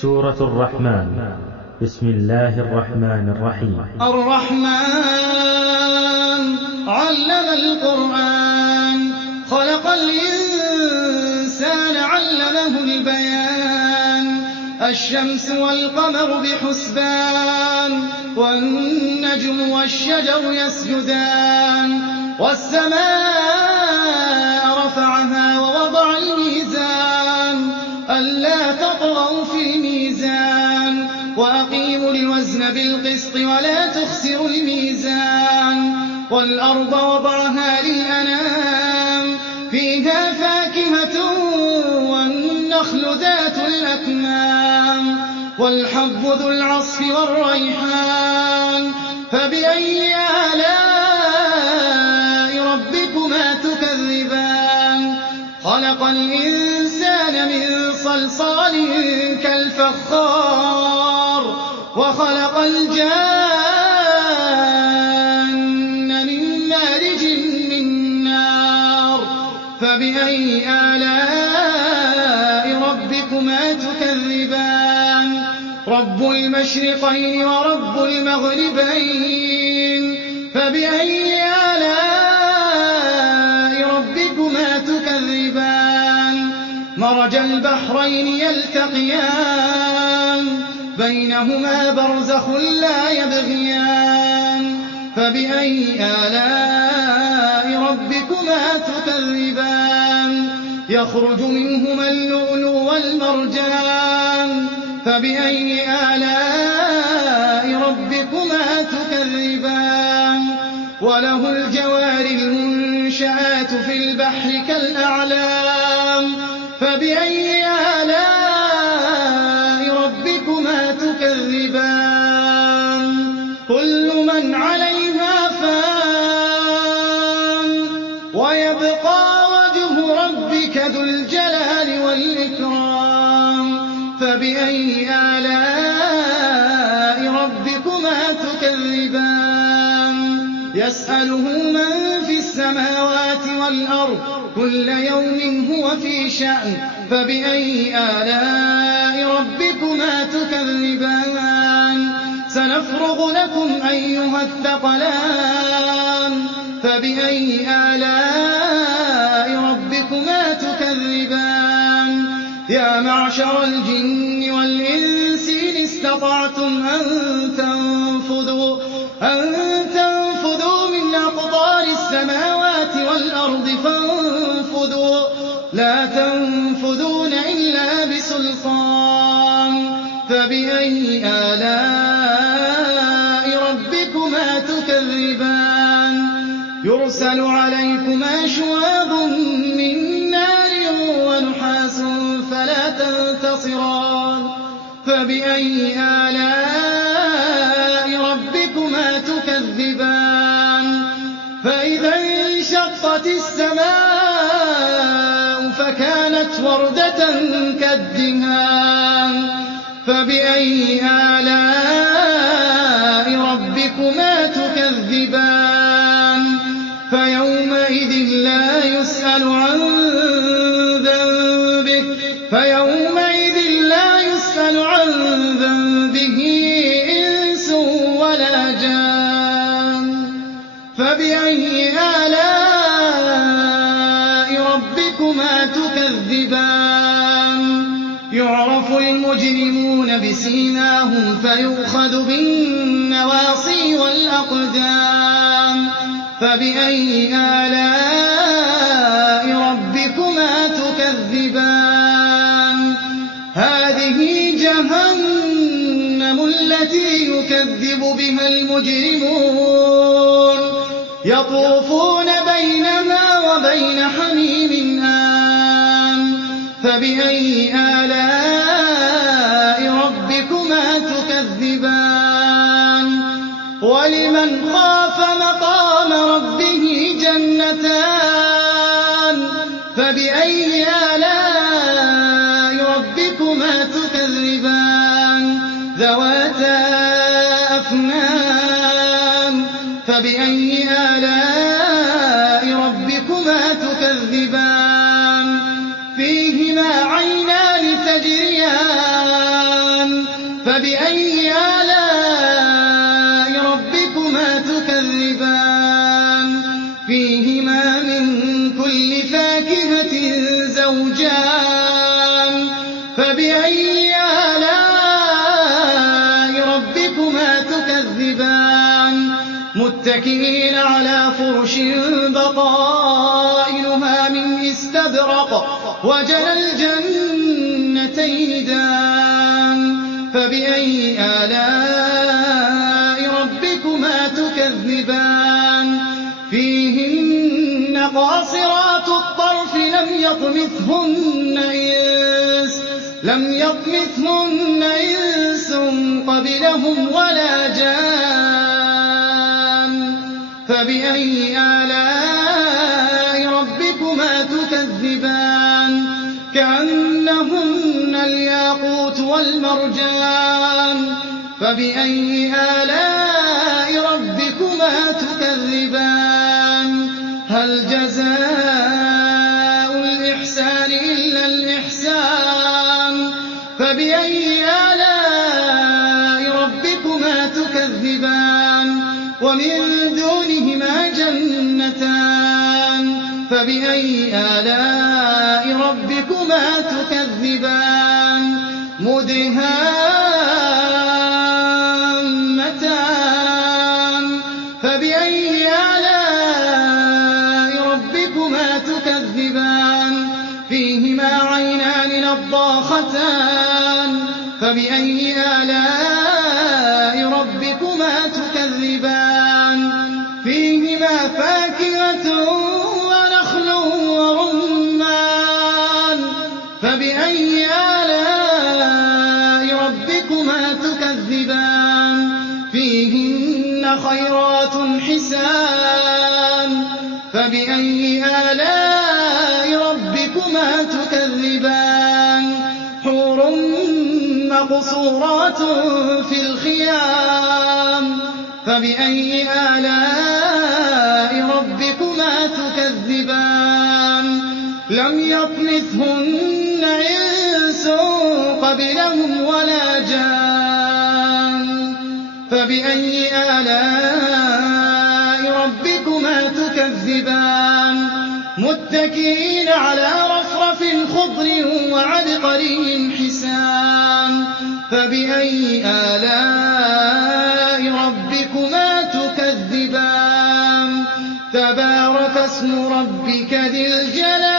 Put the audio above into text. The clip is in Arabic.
سورة الرحمن. بسم الله الرحمن الرحيم. الرحمن علم القرآن خلق الإنسان علمه البيان الشمس والقمر بحسبان والنجم والشجر يسجدان والسماء رفعها ووضع الميزان ألا تطغوا في الميزان وأقيموا الوزن بالقسط ولا تخسروا الميزان والأرض وضعها للأنام فيها فاكهة والنخل ذات الأكمام والحب ذو العصف والريحان فبأي آلاء ربكما تكذبان خلق الإنسان من صلصال كالفخار وخلق الجان من مارج من نار فبأي آلاء ربكما تكذبان رب المشرقين ورب المغربين فبأي آلاء ربكما تكذبان مرج البحرين يلتقيان بينهما برزخ لا يبغيان فبأي آلاء ربكما تكذبان يخرج منهما اللؤلؤ والمرجان فبأي آلاء ربكما تكذبان وله الجوار المنشآت في البحر كالأعلام فبأي آلاء ربكما تكذبان كل من عليها فان ويبقى وجه ربك ذو الجلال والإكرام فبأي آلاء ربكما تكذبان يسأله من في السماوات والأرض كل يوم هو في شأن فبأي آلاء ربكما تكذبان سنفرغ لكم أيها الثقلان فبأي آلاء ربكما تكذبان يا معشر الجن والإنس إن استطعتم أن تنفذوا من أقطار السماوات والأرض فانفذوا لا تنفذون إلا بسلطان فبأي آلاء ربكما تكذبان يرسل عليكما شواظ من نار ونحاس فلا تنتصران فبأي آلاء ربكما تكذبان فإذا انشقت السماء فكانت وردة كالدهان فبأي آلاء ربكما تكذبان فيومئذ لا يسأل عن ذنبه إنس ولا جان فبأي آلاء ربكما تكذبان يعرف المجرمون بسيماهم فيؤخذ بالنواصي والأقدام فبأي آلاء ربكما تكذبان هذه جهنم التي يكذب بها المجرمون يطوفون بينها وبين حميم آن فبأي آلاء ربكما تكذبان ولمن خاف مقام ربه جنتان فبأي آلاء ربكما تكذبان ذواتا أفنان فبأي آلاء ربكما تكذبان فيهما عينان تجريان فبأي آلاء ربكما تكذبان فيهما من كل فاكهة زوجان فبأي آلاء ربكما تكذبان متكئين على فرش بطائنها من استبرق وجنى الجنتين دان فبأي آلاء ربكما تكذبان فيهن قاصرات الطرف لم يطمثهن إنس قبلهم ولا جان فبأي آلاء ربكما تكذبان كأنهن الياقوت والمرجان فبأي آلاء ربكما تكذبان هل جزاء الإحسان إلا الإحسان فبأي آلاء ربكما تكذبان ومن دونهما جنتان فبأي آلاء ربكما تكذبان مدهامتان فبأي آلاء ربكما تكذبان فيهما عينان نضاختان فبأي آلاء ربكما تكذبان فيهما فاكهة ونخل ورمان فبأي آلاء ربكما تكذبان فيهن خيرات حسان فبأي آلاء ربكما تكذبان حور مقصورات في الخيام فبأي آلاء ربكما تكذبان لم يطمثهن إنس قبلهم ولا جان فبأي آلاء ربكما تكذبان متكئين على رفرف خضر وعبقري حسان فبأي آلاء ربكما تكذبان تبارك اسم ربك ذي الجلال